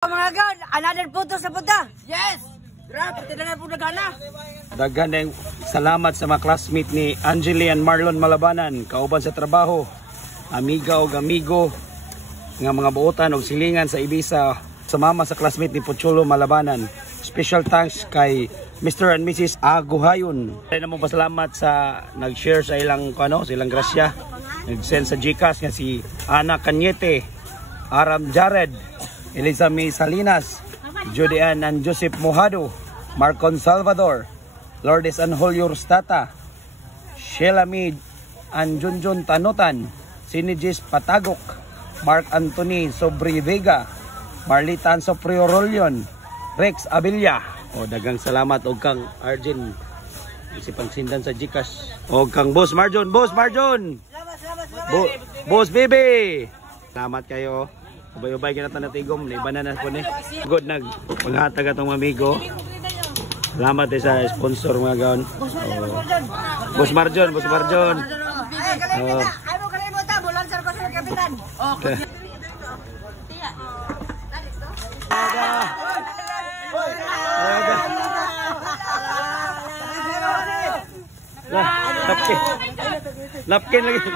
Mga gan, another photo sa punta. Yes! Grabe, tinanay po nagana. Daghan ng salamat sa mga classmate ni Angeli and Marlon Malabanan, kauban sa trabaho, amiga o amigo, nga mga buotan o silingan sa Ibiza, sa mama sa classmate ni Pochulo Malabanan. Special thanks kay Mr. and Mrs. Aguhayon. Kaya naman pasalamat sa nag-share sa ilang, sa ilang grasya. Nag-send sa Gcash nga si Ana Cañete, Aram Jared, Elizabeth Salinas, Judean and Joseph Mojado, Marcon Salvador, Lourdes and Julio Rustata, Sheila Mead and Junjun Tanutan, Sinigis Patagok, Mark Anthony Sobri Vega, Marlitan Sopriorolion, Rex Abilia. O dagang salamat og kang Arjen si pangsindan sa Gcash. O kang Boss Marjon, Boss Marjon. Boss Bibi. Salamat kayo. Ubay-ubay kinatan na tigom, naibanan na po ni. Good nag panghatag atong amigo. Salamat sa sponsor mga gaon. Boss Marjon, Boss Marjon. Ay mo kanimo ta, bulansar ko sa kapitan. Okay. Napkin lagi.